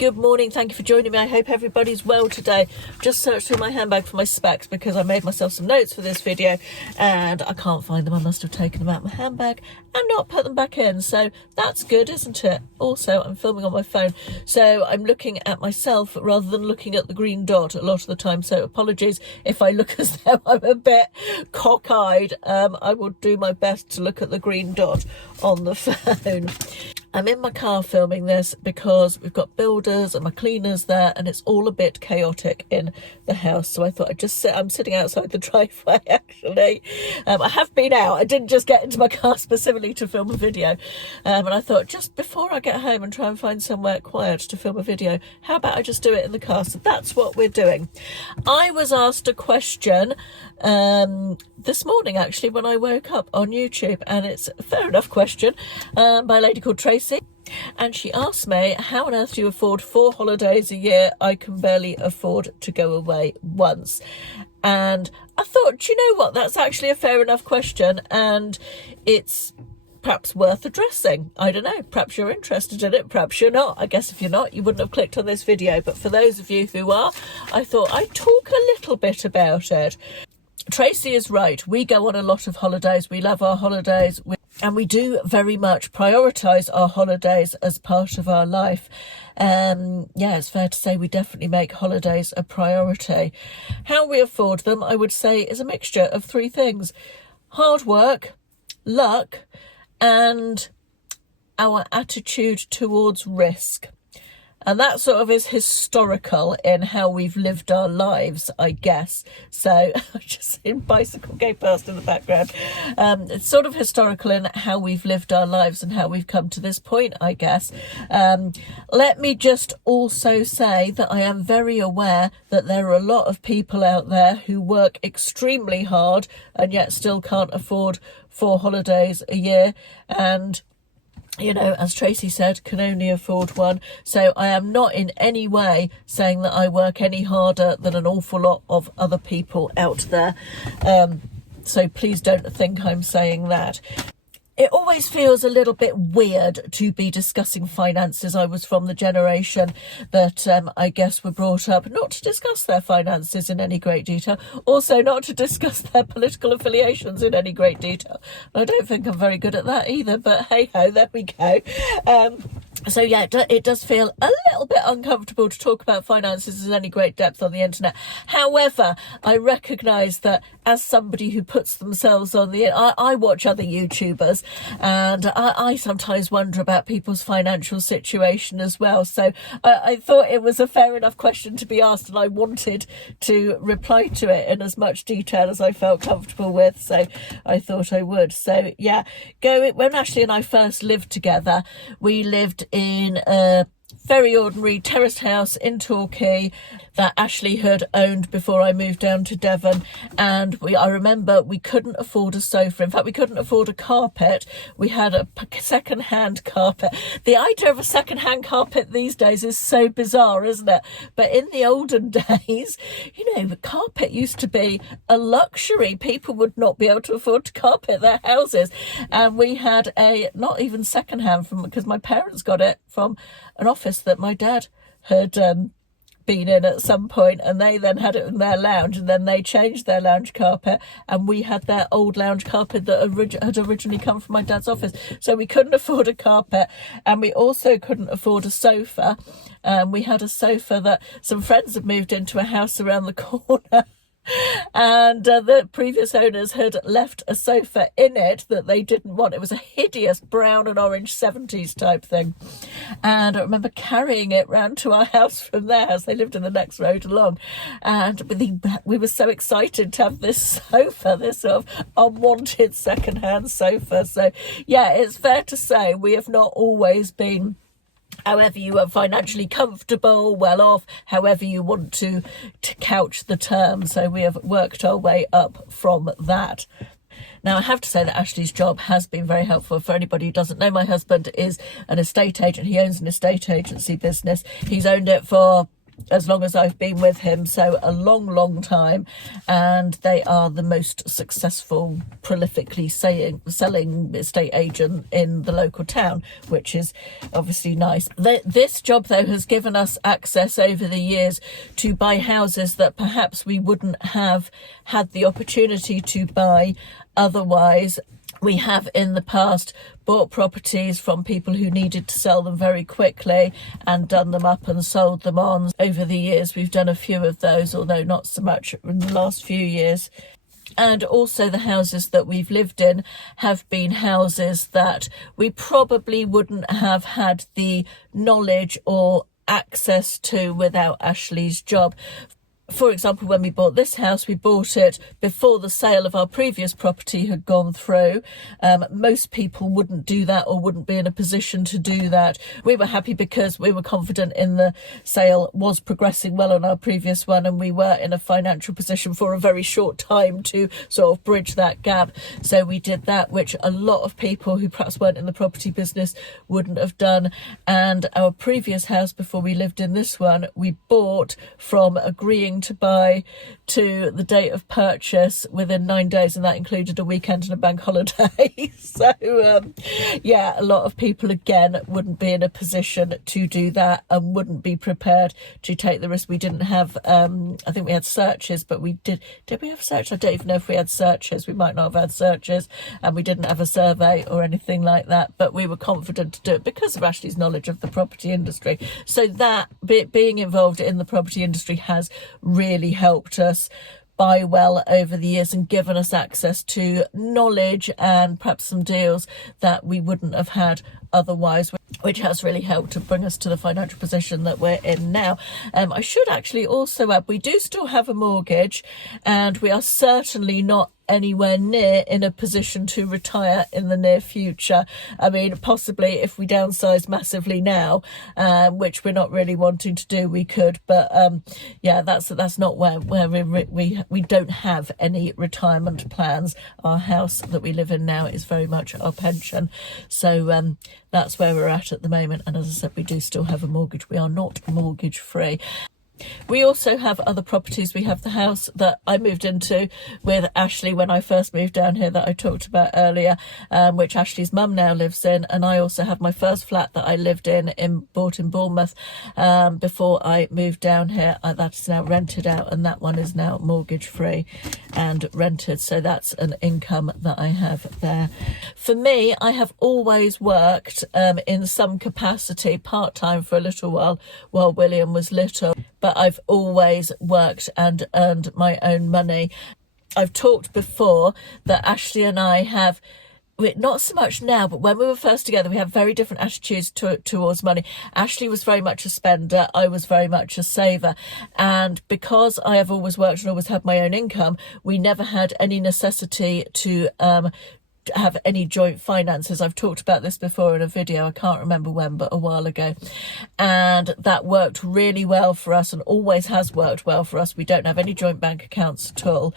Good morning, thank you for joining me. I hope everybody's well today. Just searched through my handbag for my specs because I made myself some notes for this video and I can't find them. I must have taken them out of my handbag and not put them back in, so that's good, isn't it? Also, I'm filming on my phone, so I'm looking at myself rather than looking at the green dot a lot of the time, so apologies if I look as though I'm a bit cockeyed. I will do my best to look at the green dot on the phone. I'm in my car filming this because we've got builders and my cleaners there and it's all a bit chaotic in the house. So I thought I'd just sit, I'm sitting outside the driveway actually. I have been out, I didn't just get into my car specifically to film a video. And I thought just before I get home and try and find somewhere quiet to film a video, how about I just do it in the car? So that's what we're doing. I was asked a question this morning actually when I woke up on YouTube, and it's a fair enough question by a lady called Tracy, and she asked me, how on earth do you afford 4 holidays a year? I can barely afford to go away once. And I thought, do you know what, that's actually a fair enough question, and it's perhaps worth addressing. I don't know, perhaps you're interested in it, perhaps you're not. I guess if you're not, you wouldn't have clicked on this video, but for those of you who are, I thought I'd talk a little bit about it. Tracy is right. We go on a lot of holidays. We love our holidays. And we do very much prioritise our holidays as part of our life. Yeah, it's fair to say we definitely make holidays a priority. How we afford them, I would say, is a mixture of 3 things. Hard work, luck, and our attitude towards risk. And that sort of is historical in how we've lived our lives, I guess. So, just seeing bicycle go past in the background. It's sort of historical in how we've lived our lives and how we've come to this point, I guess. Let me just also say that I am very aware that there are a lot of people out there who work extremely hard and yet still can't afford 4 holidays a year. And you know, as Tracy said, can only afford 1. So I am not in any way saying that I work any harder than an awful lot of other people out there. So please don't think I'm saying that. It always feels a little bit weird to be discussing finances. I was from the generation that I guess were brought up not to discuss their finances in any great detail, also not to discuss their political affiliations in any great detail. I don't think I'm very good at that either, but hey-ho, there we go. So yeah, it does feel a little bit uncomfortable to talk about finances in any great depth on the internet. However, I recognise that as somebody who puts themselves on the... I watch other YouTubers and I sometimes wonder about people's financial situation as well. So I thought it was a fair enough question to be asked, and I wanted to reply to it in as much detail as I felt comfortable with. So I thought I would. So yeah, when Ashley and I first lived together, we lived in a very ordinary terraced house in Torquay that Ashley had owned before I moved down to Devon, and I remember we couldn't afford a sofa. In fact, we couldn't afford a carpet. We had a second-hand carpet. The idea of a second-hand carpet these days is so bizarre, isn't it? But in the olden days, you know, the carpet used to be a luxury. People would not be able to afford to carpet their houses, and we had a not even second-hand because my parents got it from an office that my dad had been in at some point, and they then had it in their lounge, and then they changed their lounge carpet, and we had their old lounge carpet that had originally come from my dad's office. So we couldn't afford a carpet, and we also couldn't afford a sofa. We had a sofa that some friends had moved into a house around the corner, and the previous owners had left a sofa in it that they didn't want. It was a hideous brown and orange 70s type thing, and I remember carrying it round to our house from their house. They lived in the next road along, and we were so excited to have this sofa, this sort of unwanted second-hand sofa. So yeah, it's fair to say we have not always been, however you are financially comfortable, well off, however you want to couch the term. So we have worked our way up from that. Now, I have to say that Ashley's job has been very helpful. For anybody who doesn't know, my husband is an estate agent. He owns an estate agency business. He's owned it for as long as I've been with him, so a long time, and they are the most successful, prolifically selling estate agent in the local town, which is obviously nice. This job, though, has given us access over the years to buy houses that perhaps we wouldn't have had the opportunity to buy otherwise. We have in the past bought properties from people who needed to sell them very quickly and done them up and sold them on. Over the years, we've done a few of those, although not so much in the last few years. And also the houses that we've lived in have been houses that we probably wouldn't have had the knowledge or access to without Ashley's job. For example, when we bought this house, we bought it before the sale of our previous property had gone through. Most people wouldn't do that or wouldn't be in a position to do that. We were happy because we were confident in the sale was progressing well on our previous one, and we were in a financial position for a very short time to sort of bridge that gap. So we did that, which a lot of people who perhaps weren't in the property business wouldn't have done. And our previous house, before we lived in this one, we bought from agreeing to buy to the date of purchase within 9 days, and that included a weekend and a bank holiday. So yeah, a lot of people again wouldn't be in a position to do that and wouldn't be prepared to take the risk. We didn't have I think we had searches, but we did we have searches? I don't even know if we had searches. We might not have had searches, and we didn't have a survey or anything like that, but we were confident to do it because of Ashley's knowledge of the property industry. So that being involved in the property industry has really helped us buy well over the years and given us access to knowledge and perhaps some deals that we wouldn't have had otherwise, which has really helped to bring us to the financial position that we're in now. I should actually also add, we do still have a mortgage, and we are certainly not anywhere near in a position to retire in the near future. I mean, possibly if we downsize massively now, which we're not really wanting to do, we could, but yeah, that's not where we don't have any retirement plans. Our house that we live in now is very much our pension, so that's where we're at the moment. And as I said, we do still have a mortgage. We are not mortgage free. We also have other properties. We have the house that I moved into with Ashley when I first moved down here that I talked about earlier, which Ashley's mum now lives in. And I also have my first flat that I lived bought in Bournemouth before I moved down here. That is now rented out, and that one is now mortgage free and rented. So that's an income that I have there. For me, I have always worked in some capacity part-time for a little while William was little. But I've always worked and earned my own money. I've talked before that Ashley and I have, not so much now, but when we were first together, we have very different attitudes towards money. Ashley was very much a spender. I was very much a saver. And because I have always worked and always had my own income, we never had any necessity to have any joint finances. I've talked about this before in a video, I can't remember when, but a while ago, and that worked really well for us and always has worked well for us. We don't have any joint bank accounts at all.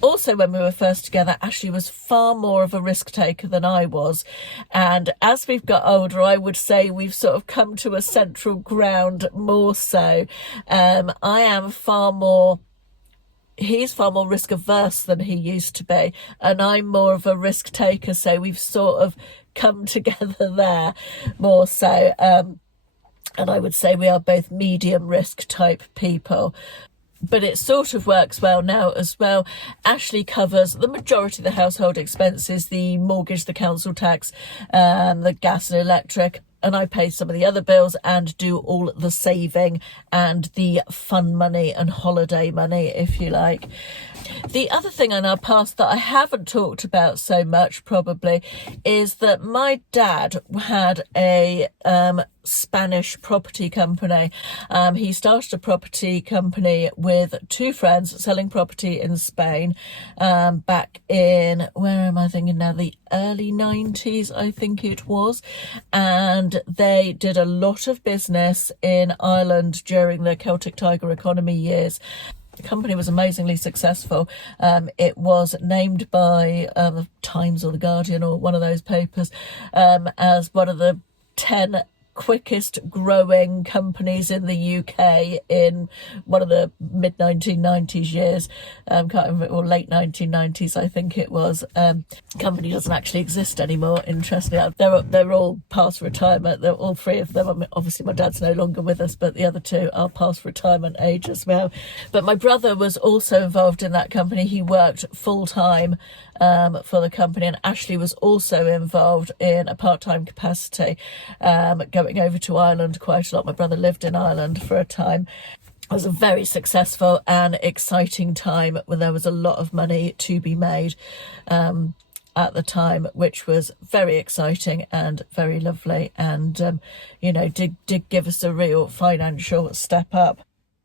Also, when we were first together, Ashley was far more of a risk taker than I was, and as we've got older, I would say we've sort of come to a central ground more so. He's far more risk averse than he used to be, and I'm more of a risk taker, so we've sort of come together there more so, and I would say we are both medium risk type people. But it sort of works well now as well. Ashley covers the majority of the household expenses, the mortgage, the council tax, the gas and electric, and I pay some of the other bills and do all the saving and the fun money and holiday money, if you like. The other thing in our past that I haven't talked about so much probably is that my dad had a Spanish property company. He started a property company with two friends selling property in Spain back in, where am I thinking now, the early 90s I think it was, and they did a lot of business in Ireland during the Celtic Tiger economy years. The company was amazingly successful. It was named by the Times or the Guardian or one of those papers as one of the 10 quickest growing companies in the UK in one of the mid 1990s years, can't remember, or late 1990s I think it was. Company doesn't actually exist anymore, interestingly. They're all past retirement. They're all three of them. I mean, obviously my dad's no longer with us, but the other two are past retirement age as well. But my brother was also involved in that company. He worked full-time for the company, and Ashley was also involved in a part-time capacity, going over to Ireland quite a lot. My brother lived in Ireland for a time. It was a very successful and exciting time when there was a lot of money to be made at the time, which was very exciting and very lovely, and you know, did give us a real financial step up.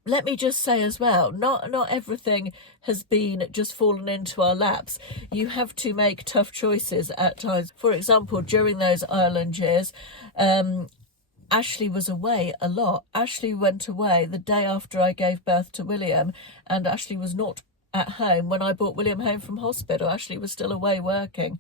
Let me just say as well, not everything has been just fallen into our laps. You have to make tough choices at times. For example, during those Ireland years, Ashley was away a lot. Ashley went away the day after I gave birth to William, and Ashley was not at home when I brought William home from hospital. Ashley was still away working.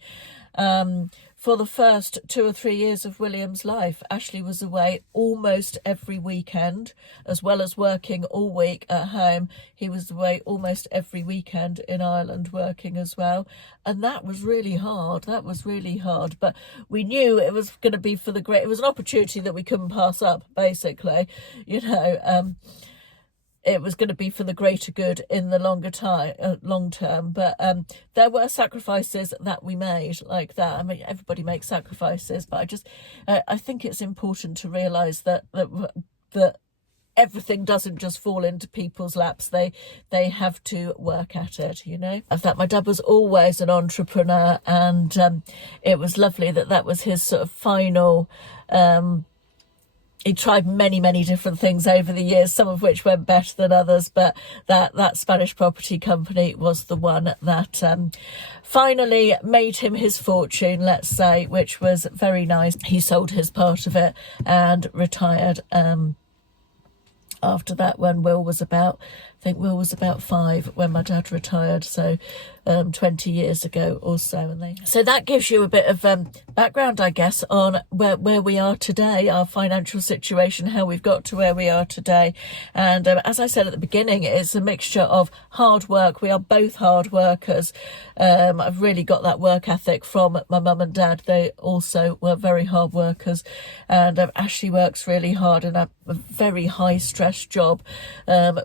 For the first 2 or 3 years of William's life, Ashley was away almost every weekend, as well as working all week at home. He was away almost every weekend in Ireland working as well. And that was really hard. That was really hard. But we knew it was going to be for the great. It was an opportunity that we couldn't pass up, basically. You know, it was going to be for the greater good in the long term. But there were sacrifices that we made like that. I mean, everybody makes sacrifices, but I think it's important to realise that everything doesn't just fall into people's laps. They have to work at it, you know. In fact, my dad was always an entrepreneur, and it was lovely that was his sort of final. He tried many different things over the years, some of which went better than others, but that Spanish property company was the one that finally made him his fortune, let's say, which was very nice. He sold his part of it and retired after that, when Will was about 5 when my dad retired, so 20 years ago or so. So that gives you a bit of background, I guess, on where we are today, our financial situation, how we've got to where we are today. And as I said at the beginning, it's a mixture of hard work. We are both hard workers. I've really got that work ethic from my mum and dad. They also were very hard workers, and Ashley works really hard in a very high stress job.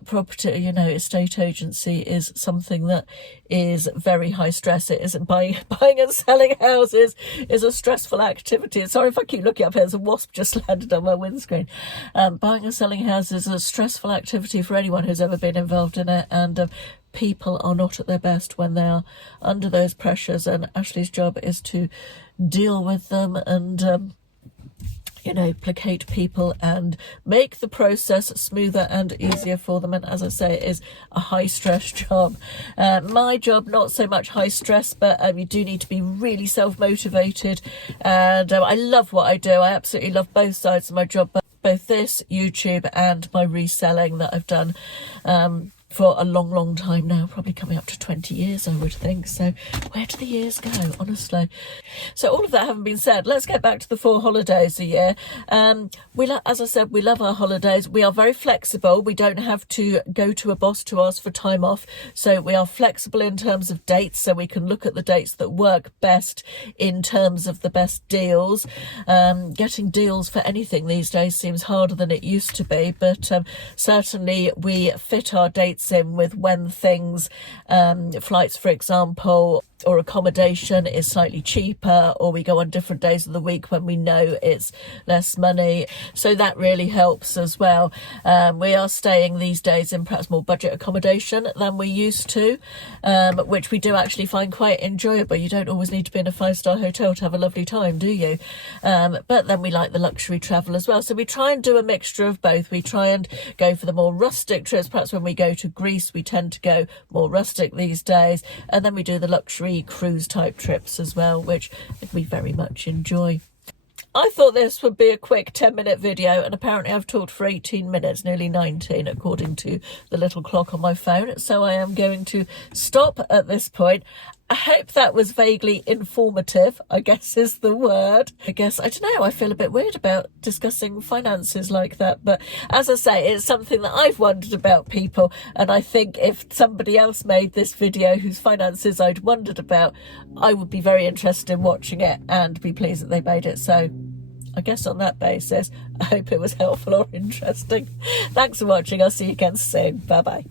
Property, you know, estate agency is something that is very high stress. It isn't buying and selling houses is a stressful activity. Sorry if I keep looking up here, there's a wasp just landed on my windscreen. Buying and selling houses is a stressful activity for anyone who's ever been involved in it, and people are not at their best when they are under those pressures, and Ashley's job is to deal with them and you know, placate people and make the process smoother and easier for them. And as I say, it is a high stress job. My job, not so much high stress, but you do need to be really self-motivated, and I love what I do. I absolutely love both sides of my job, both this, YouTube, and my reselling that I've done for a long time now, probably coming up to 20 years, I would think. So where do the years go, honestly? So all of that having been said, let's get back to the 4 holidays a year. As I said, we love our holidays. We are very flexible. We don't have to go to a boss to ask for time off. So we are flexible in terms of dates, so we can look at the dates that work best in terms of the best deals. Getting deals for anything these days seems harder than it used to be, but certainly we fit our dates in with when things, flights for example, or accommodation is slightly cheaper, or we go on different days of the week when we know it's less money. So that really helps as well. We are staying these days in perhaps more budget accommodation than we used to, which we do actually find quite enjoyable. You don't always need to be in a 5-star hotel to have a lovely time, do you? But then we like the luxury travel as well. So we try and do a mixture of both. We try and go for the more rustic trips. Perhaps when we go to Greece, we tend to go more rustic these days. And then we do the luxury cruise type trips as well, which we very much enjoy. I thought this would be a quick 10-minute video, and apparently I've talked for 18 minutes, nearly 19 according to the little clock on my phone. So I am going to stop at this point. I hope that was vaguely informative, I guess is the word. I don't know, I feel a bit weird about discussing finances like that. But as I say, it's something that I've wondered about people. And I think if somebody else made this video whose finances I'd wondered about, I would be very interested in watching it and be pleased that they made it. So I guess on that basis, I hope it was helpful or interesting. Thanks for watching. I'll see you again soon. Bye bye.